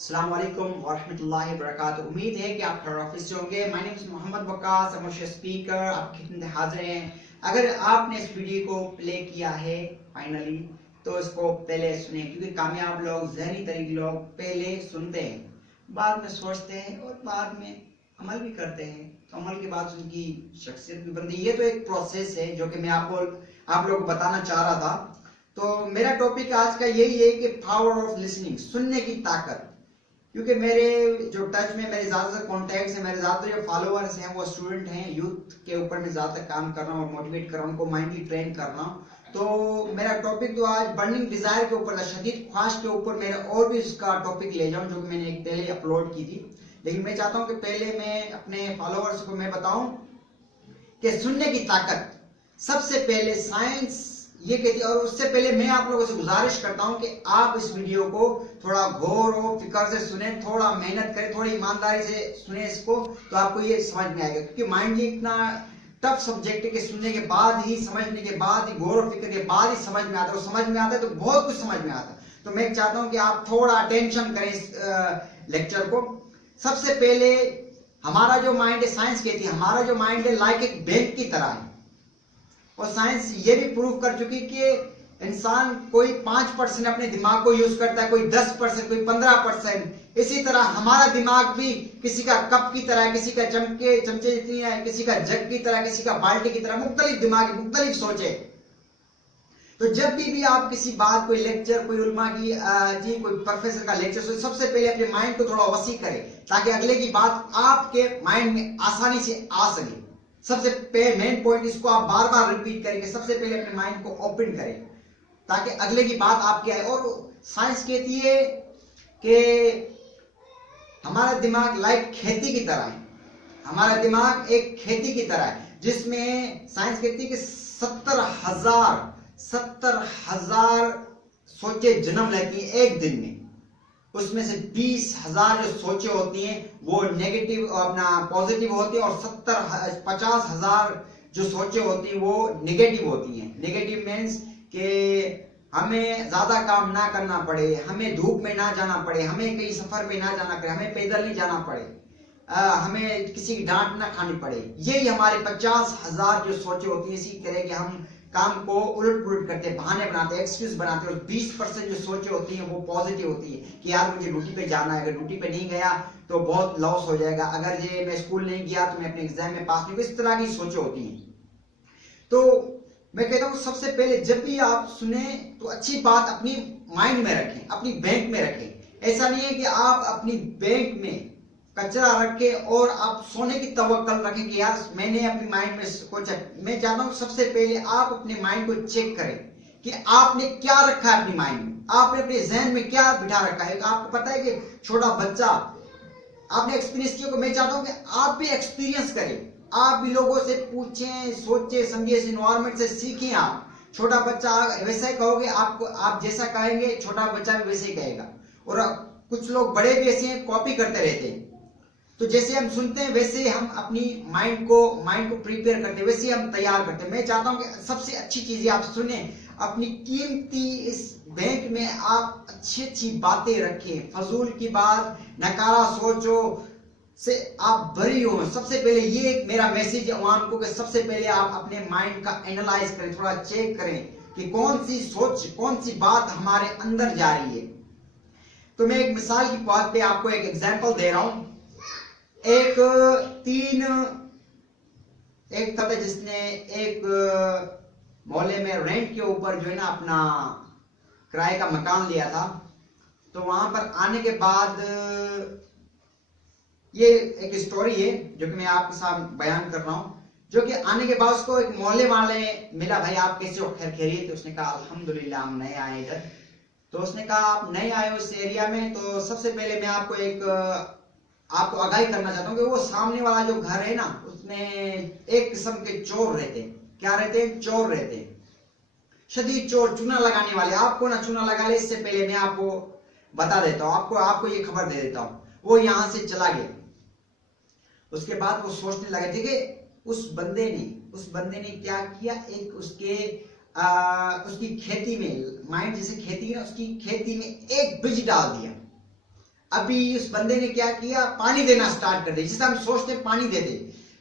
अस्सलाम वालेकुम वरहमतुल्लाहि वबरकातुहू। उम्मीद है कि आप खैरियत से होंगे। My name is Mohammad Waqas, I'm your speaker. आपकी खिदमत में हाजिर हैं। अगर आपने इस वीडियो को प्ले किया है फाइनली तो इसको पहले सुने, क्योंकि कामयाब लोग, जहनी तरीके लोग पहले सुनते हैं, बाद में सोचते हैं और बाद में अमल भी करते हैं। तो अमल के बाद उनकी शख्सियत भी बनती है। ये तो एक प्रोसेस है जो कि मैं आप लोगों को बताना चाह रहा था। तो मेरा टॉपिक आज का यही है कि पावर ऑफ लिसनिंग, सुनने की ताकत। क्योंकि मेरे जो टच में मेरे ज्यादातर कॉन्टैक्ट्स हैं, मेरे ज्यादातर जो फॉलोअर्स हैं वो स्टूडेंट हैं, यूथ के ऊपर मैं ज्यादातर काम कर रहा हूँ और मोटिवेट कर रहा हूँ, उनको माइंडली ट्रेन कर रहा हूँ। तो मेरा टॉपिक तो आज बर्निंग डिजायर के ऊपर था, शदीद ख्वाहिश के ऊपर। मेरा और भी उसका टॉपिक ले जाऊं जो कि मैंने एक पहले अपलोड की थी, लेकिन मैं चाहता हूँ कि पहले मैं अपने फॉलोअर्स को मैं बताऊं कि सुनने की ताकत सबसे पहले साइंस ये कहती है। और उससे पहले मैं आप लोगों से गुजारिश करता हूं कि आप इस वीडियो को थोड़ा गौर और फिक्र से सुने, थोड़ा मेहनत करें, थोड़ी ईमानदारी से सुने इसको, तो आपको ये समझ में आएगा। क्योंकि माइंडली इतना टफ सब्जेक्ट है कि सुनने के बाद ही, समझने के बाद ही, गौर और फिक्र के बाद ही समझ में आता है। और समझ में आता है तो बहुत कुछ समझ में आता है। तो मैं चाहता हूं कि आप थोड़ा अटेंशन करें इस लेक्चर को। सबसे पहले हमारा जो माइंड है, साइंस कहती है हमारा जो माइंड है लाइक एक बैंक की तरह है। और साइंस ये भी प्रूव कर चुकी कि इंसान कोई 5% अपने दिमाग को यूज करता है, कोई 10%, कोई 15%। इसी तरह हमारा दिमाग भी किसी का कप की तरह है, किसी का चमचे जितनी है, किसी का जग की तरह, किसी का बाल्टी की तरह, मुख्तलिफ दिमाग, मुख्तलिफ सोचे। तो जब भी आप किसी बात, कोई लेक्चर, कोई उलमा की कोई प्रोफेसर का लेक्चर सुने, सबसे पहले अपने माइंड को थोड़ा वसी करें ताकि अगले की बात आपके माइंड में आसानी से आ सके। सबसे मेन पॉइंट, इसको आप बार बार रिपीट करेंगे। सबसे पहले अपने माइंड को ओपन करें ताकि अगले की बात आपके आए। और साइंस कहती है कि हमारा दिमाग लाइक खेती की तरह है। हमारा दिमाग एक खेती की तरह है जिसमें साइंस कहती है कि 70,000 सोचे जन्म लेती है एक दिन में। उसमें से 20,000 जो सोचे होती हैं वो नेगेटिव, अपना पॉजिटिव होती है, और 50,000 जो सोचे होती हैं वो नेगेटिव होती हैं। नेगेटिव मीन्स कि हमें ज्यादा काम ना करना पड़े, हमें धूप में ना जाना पड़े, हमें कहीं सफर पे ना जाना पड़े, हमें पैदल नहीं जाना पड़े, हमें किसी की डांट ना खानी पड़े। यही हमारे 50,000 जो सोचे होती हैं। इसी तरह के हम काम को उलट पुलट करते, बहाने बनाते, एक्सक्यूज बनाते। और 20% जो सोचे होती हैं वो पॉजिटिव होती है कि यार मुझे ड्यूटी पे जाना है, अगर ड्यूटी पे नहीं गया तो बहुत लॉस हो जाएगा, अगर ये मैं स्कूल नहीं गया तो मैं अपने एग्जाम में पास नहीं। इस तरह की सोचे होती हैं। तो मैं कहता हूं सबसे पहले जब भी आप सुने तो अच्छी बात अपनी माइंड में रखें, अपनी बैंक में रखें। ऐसा नहीं है कि आप अपनी बैंक में कचरा रखे और आप सोने की तवक्कल रखें कि यार मैंने अपनी माइंड में कुछ। मैं चाहता हूं सबसे पहले आप अपने माइंड को चेक करें कि आपने क्या रखा है अपनी माइंड में, आपने अपने जहन में क्या बिठा रखा है। आपको पता है कि छोटा बच्चा, आपने एक्सपीरियंस किया, मैं चाहता हूं कि आप भी एक्सपीरियंस करें, आप भी लोगों से पूछें, सोचे समझे, इस इन्वायरमेंट से सीखें। आप छोटा बच्चा वैसा ही कहोगे, आपको आप जैसा कहेंगे छोटा बच्चा भी वैसे ही कहेगा। और कुछ लोग बड़े भी ऐसे कॉपी करते रहते हैं। तो जैसे हम सुनते हैं वैसे हम अपनी माइंड को प्रिपेयर करते हैं, वैसे हम तैयार करते हैं। मैं चाहता हूं कि सबसे अच्छी चीजें आप सुने, अपनी कीमती इस बैंक में आप अच्छी अच्छी बातें रखें, फजूल की बात, नकारा सोचो से आप बरी हो। सबसे पहले ये मेरा मैसेज है आवाम को कि सबसे पहले आप अपने माइंड का एनालाइज करें, थोड़ा चेक करें कि कौन सी सोच, कौन सी बात हमारे अंदर जा रही है। तो मैं एक मिसाल की बात पे आपको एक एग्जांपल दे रहा हूं। एक था जिसने एक मोहल्ले में रेंट के ऊपर जो है ना अपना किराए का मकान लिया था। तो वहां पर आने के बाद ये एक स्टोरी है जो कि मैं आपके साथ बयान कर रहा हूं, जो कि आने के बाद उसको एक मोहल्ले वाले मिला, भाई आप कैसे हो, खैर खैरियत है? उसने कहा अल्हम्दुलिल्लाह हम नए आए इधर। तो उसने कहा आप नए आए हो इस एरिया में, तो सबसे पहले मैं आपको आगाही करना चाहता हूं कि वो सामने वाला जो घर है ना उसमें एक किस्म के चोर रहते हैं। क्या रहते हैं? चोर रहते हैं, शदीद चोर, चूना लगाने वाले। आपको ना चूना लगा ले इससे पहले मैं आपको बता देता हूं, आपको ये खबर दे देता हूं। वो यहां से चला गया। उसके बाद वो सोचने लगे थे कि उस बंदे ने क्या किया, एक उसकी खेती में, माइंड जैसे खेती है, उसकी खेती में एक बीज डाल दिया। अभी उस बंदे ने क्या किया, पानी देना स्टार्ट कर दिया। जिस हम सोचते पानी देते,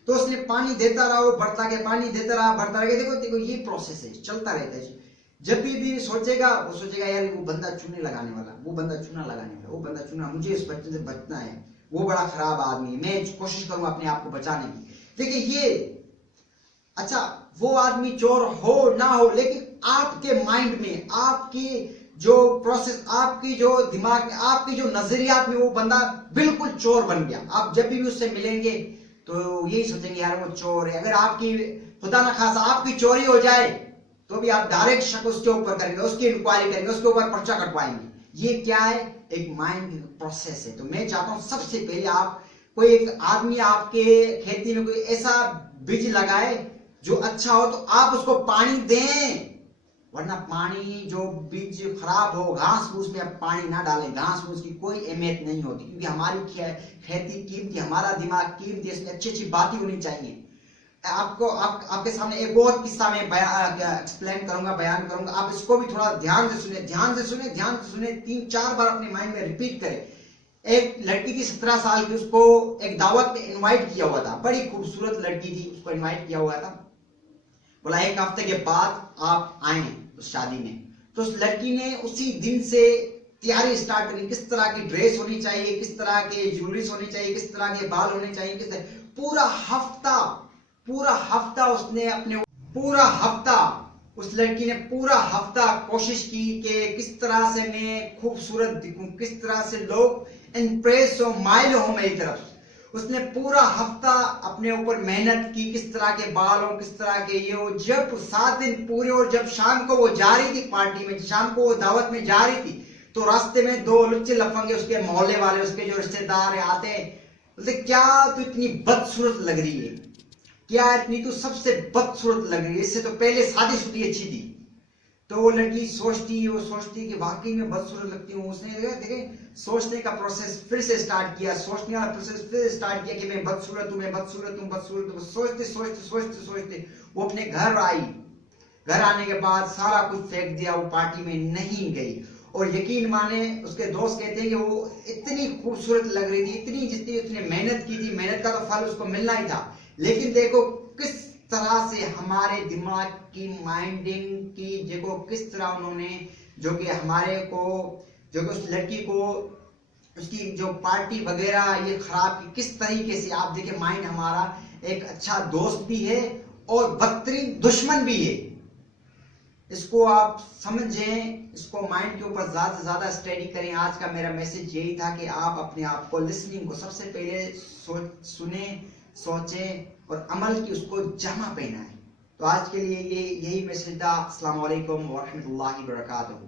तो उसने पानी देता रहा, वो बढ़ता गया, पानी देता रहा, बढ़ता गया। देखो देखो ये प्रोसेस है, चलता रहता है। जब भी सोचेगा, वो सोचेगा यार वो बंदा चूने लगाने वाला, वो बंदा चूना लगाने वाला, वो बंदा चूना, मुझे इस बच्चे से बचना है, वो बड़ा खराब आदमी है, मैं कोशिश करूंगा अपने आप को बचाने की। देखिए ये, अच्छा वो आदमी चोर हो ना हो, लेकिन आपके माइंड में, आपकी जो प्रोसेस, आपकी जो दिमाग में, आपकी जो नजरियात में वो बंदा बिल्कुल चोर बन गया। आप जब भी उससे मिलेंगे तो यही सोचेंगे यार वो चोर है। अगर आपकी खुदा ना खासा आपकी चोरी हो जाए तो भी आप डायरेक्ट शक उसके ऊपर करेंगे, उसकी इंक्वायरी करेंगे, उसके ऊपर पर्चा कटवाएंगे। ये क्या है, एक माइंड प्रोसेस है। तो मैं चाहता हूं सबसे पहले आप, कोई एक आदमी आपके खेती में कोई ऐसा बीज लगाए जो अच्छा हो, तो आप उसको पानी दें। वरना पानी, जो बीज खराब हो, घास फूस में आप पानी ना डालें। घास फूस की कोई अहमियत नहीं होती, क्योंकि हमारी खेती कीमती, हमारा दिमाग कीमती, इसमें अच्छी अच्छी बातें होनी चाहिए। आपके सामने एक और किस्सा में एक्सप्लेन करूंगा, बयान करूंगा। आप इसको भी थोड़ा ध्यान से सुने, ध्यान से सुने, ध्यान से सुने, 3-4 बार अपने माइंड में रिपीट करें। एक लड़की थी 17 साल की, उसको एक दावत में इनवाइट किया हुआ था। बड़ी खूबसूरत लड़की थी, उसको इनवाइट किया हुआ था। बोला 1 हफ्ते के बाद आप आए उस शादी में। तो उस लड़की ने उसी दिन से तैयारी स्टार्ट करी, किस तरह की ड्रेस होनी चाहिए, किस तरह के ज्वेलरीज होनी चाहिए, किस तरह के बाल होने चाहिए, किस तरह, पूरा हफ्ता उसने अपने, पूरा हफ्ता उस लड़की ने पूरा हफ्ता कोशिश की कि किस तरह से मैं खूबसूरत दिखूं, किस तरह से लोग इंप्रेस हो, माइल हो मेरी तरफ। उसने पूरा हफ्ता अपने ऊपर मेहनत की, किस तरह के बाल हो, किस तरह के ये हो। जब 7 दिन पूरे, और जब शाम को वो जा रही थी पार्टी में, शाम को वो दावत में जा रही थी, तो रास्ते में 2 लुच्चे लफंगे, उसके मोहल्ले वाले, उसके जो रिश्तेदार है, आते हैं, बोलते क्या तू इतनी बदसूरत लग रही है, क्या इतनी तू सबसे बदसूरत लग रही है, इससे तो पहले शादीशुदी अच्छी थी। तो वो लड़की सोचती कि वाकई में बदसूरत लगती हूँ। उसने देखे सोचने का प्रोसेस फिर से स्टार्ट किया, सोचने वाला प्रोसेस फिर स्टार्ट किया कि मैं बदसूरत हूँ, मैं बदसूरत हूँ, बदसूरत हूँ। सोचते वो अपने घर आई। घर आने के बाद सारा कुछ फेंक दिया, वो पार्टी में नहीं गई। और यकीन माने, उसके दोस्त कहते हैं कि वो इतनी खूबसूरत लग रही थी, इतनी, जितनी उसने मेहनत की थी, मेहनत का तो फल उसको मिलना ही था। लेकिन देखो किस तरह से हमारे दिमाग की माइंडिंग की, देखो किस तरह उन्होंने, जो कि हमारे को, जो कि उस लड़की को, उसकी जो पार्टी वगैरह ये खराब की, किस तरीके से। आप देखिए माइंड हमारा एक अच्छा दोस्त भी है और बदतरीन दुश्मन भी है। इसको आप समझें, इसको माइंड के ऊपर ज्यादा से ज्यादा स्टडी करें। आज का मेरा मैसेज यही था कि आप अपने आप को, लिसनिंग को सबसे पहले सुने, सोचें और अमल की उसको जमा पहनाएं। तो आज के लिए ये यही मैसेज था। अस्सलाम वालेकुम व रहमतुल्लाहि व बरकातहू।